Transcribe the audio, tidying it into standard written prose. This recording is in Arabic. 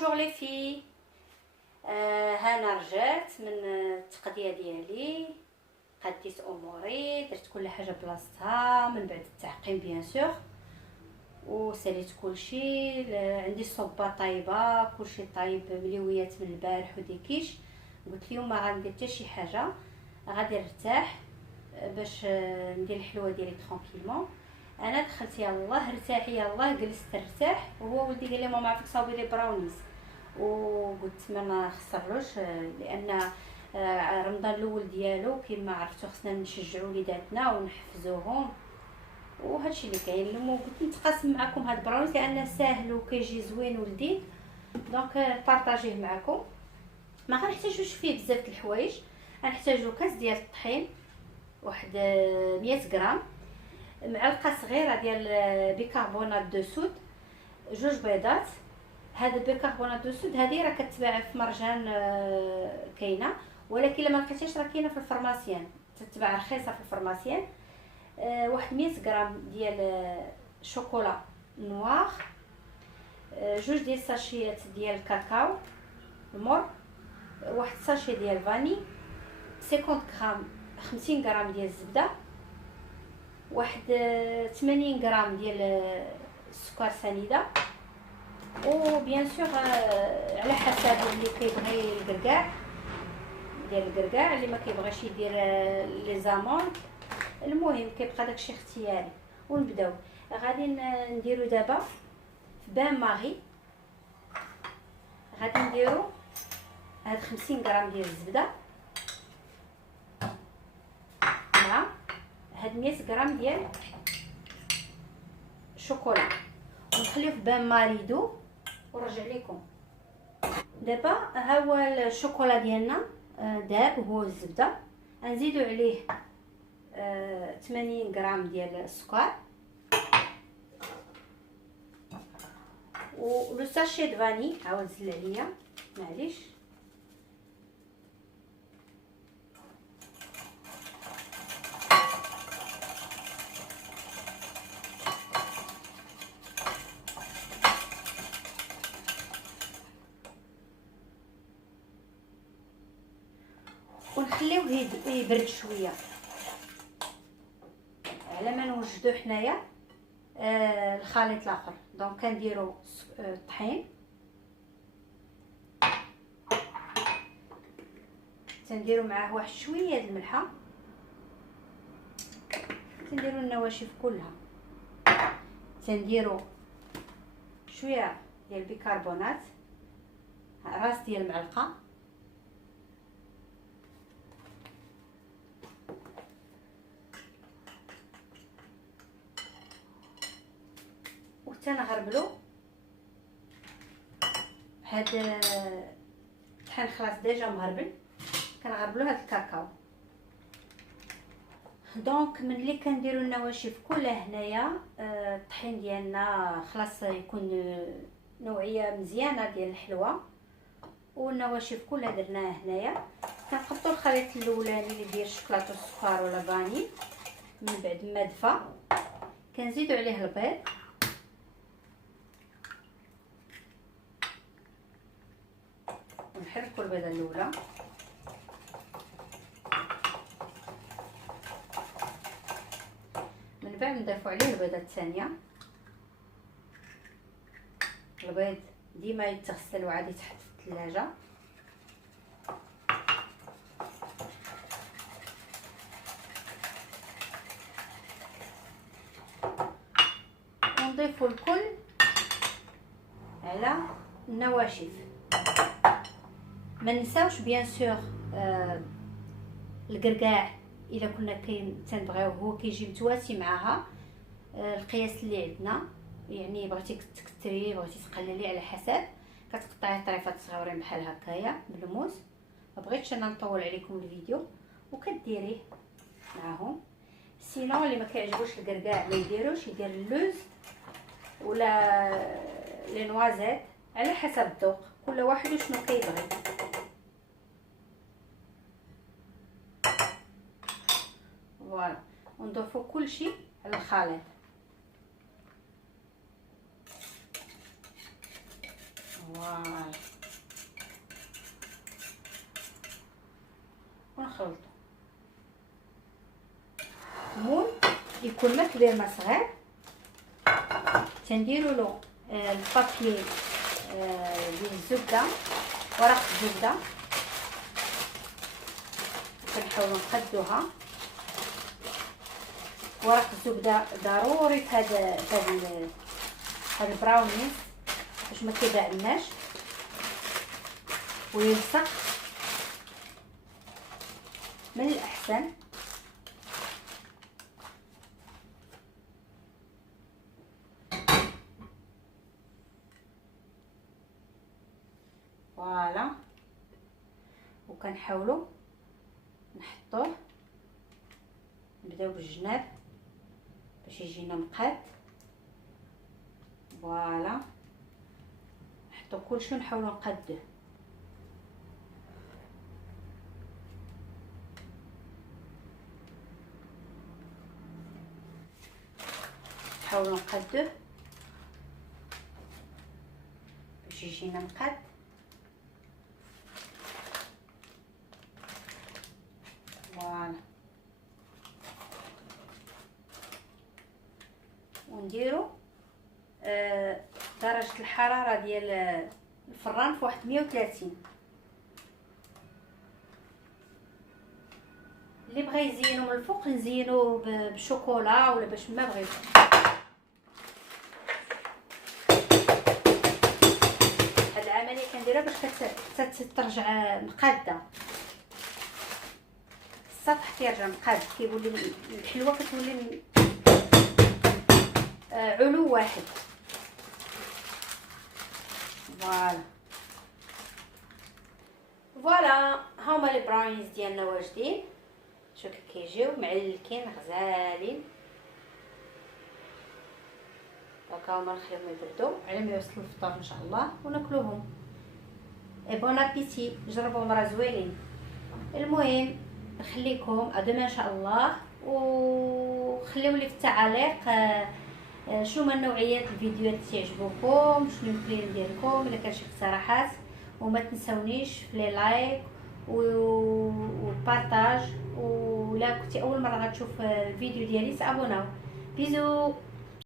بونجور لي في هانا رجعت من التقضيه ديالي، قديت اموري، درت كل حاجه بلاصتها من بعد التعقيم بيان سور، وساليت كلشي. عندي الصوبه طايبه، كلشي طايب مليويات من البارح وديكيش. قلت اليوم ما غندير حتى شي حاجه، غادي نرتاح باش ندير الحلوه ديالي ترونكيلمون. انا دخلت يلاه ارتاحي يلاه جلست نرتاح، وهو ولدي قال لي ماما عافاك صاوبي لي براونيز، وقلت ما نخسرلوش لان رمضان الاول ديالو كما عرفتوا خصنا نشجعوا وليداتنا ونحفزوهم، وهادشي اللي كاين. المهم قلت نتقاسم معكم هاد البراونيز لان ساهل وكيجي زوين ولذيذ، دونك بارطاجيه معكم. ما غنحتاجوش فيه بزاف د الحوايج، غنحتاجو كاس ديال الطحين واحد 100 غرام، معلقه صغيره ديال بيكربونات دو سود، جوج بيضات. هذا البيكربونات دو سود هذه راه كتباع في مرجان كاينه، ولكن لما لقيتيهاش راه كاينه في الفرماسيان، تتباع رخيصه في الفرماسيان. واحد 100 غرام ديال شوكولا نوار، جوج ديال ساشيات ديال الكاكاو المر، واحد ساشي ديال فاني، 50 غرام 50 غرام ديال الزبده، واحد 80 غرام ديال السكر سنيده، وبيان سور على حسب اللي كيبغي الكركاع ديال الكركاع، اللي ما كيبغيش يدير لي زامون. المهم كيبقى داكشي اختياري. ونبداو غادي نديرو دابا في بان ماغي، غادي نديرو هاد 50 غرام ديال الزبده مع هاد 100 غرام ديال الشوكولا، ونخليو في بان ماريدو ونرجع لكم. دابا ها هو الشوكولا ديالنا داب، هو الزبده. غنزيدو عليه 80 غرام ديال السكر، و لو ساشي د فاني عاود زل عليا معليش. ونخليوه يبرد شويه على ما نوجدو حنايا الخليط الاخر. دونك كنديرو الطحين، تنديرو معاه واحد شويه د الملحه، تنديرو النواشف كلها، تنديرو شويه ديال البيكربونات، راس ديال المعلقه، تنغربلو هاد الطحين خلاص ديجا مغربل، كنغربلو هاد الكاكاو. دونك ملي كنديرو النواشف كلها هنايا، الطحين ديالنا خلاص يكون نوعيه مزيانه ديال الحلوه، والنواشف كلها درناها هنايا. كنقبطو الخليط الاولاني اللي ديال الشوكولاته والسكر ولا فاني، من بعد ما دفى كنزيدو عليه البيض، نحركوا البيضه الاولى، من بعد نضيفوا عليه البيضه الثانيه. البيض ديما يتغسل وعاد يتحط في الثلاجه. ونضيفوا الكل على النواشف. ما ننساوش بيان سور الكركاع الا كنا تنبغيوه هو كيجي متواسي معها القياس اللي عندنا، يعني بغيتي تكثري بغيتي تقللي على حسب، كتقطعيه طريفات صغيورين بحال هكايا بالموس. ما بغيتش انا نطول عليكم الفيديو، وكديريه معاهم. سينو اللي ما كيعجبوش الكركاع ما يديروش، يدير اللوز ولا لي نوازيت على حسب الذوق، كل واحد شنو كيبغي. فوالا، ونضيفو كلشي على الخليط. فوالا كيكون ما كبير ما صغير تنديروا له البابي ديال الزبده، ورق الزبده، كنحاولوا نقدوها. ورق الزبده ضروري في هاد البراونيز باش ما كيبعناش ويلصق من الاحسن. فوالا، وكنحاولوا نحطوه، نبداو بالجناب باش يجينا مقاد. فوالا، نحطو كلشي ونحاولوا نقادوه. نحاولوا نقادوه باش يجينا مقاد. فوالا، ونديرو درجة الحرارة ديال الفران في واحد 130. اللي بغى يزينو من الفوق نزينو بشوكولا ولا باش ما بغيتو. هاد العمليه كنديرها باش ترجع مقاده، السطح كيرجع مقاد، كيولي الحلوه كتولي علو واحد. فوالا هما لي براونيز ديالنا واجدين. شوف كيف كيجيو معلكين غزالين. دونك هما نخليهم يبردوا على ما يوصلوا الفطور ان شاء الله وناكلوهم. اي بون ابيتي، جربوهم راه زوينين. المهم نخليكم ادما ان شاء الله، وخليوا لي في التعاليق شنو هما نوعيات الفيديوهات اللي تعجبوكم، شنو البلان ديالكم الا كان شي اقتراحات. وما تنسونيش في لي لايك وبارطاج، ولا كنتي اول مره غتشوف الفيديو ديالي تابوناو. بيزو.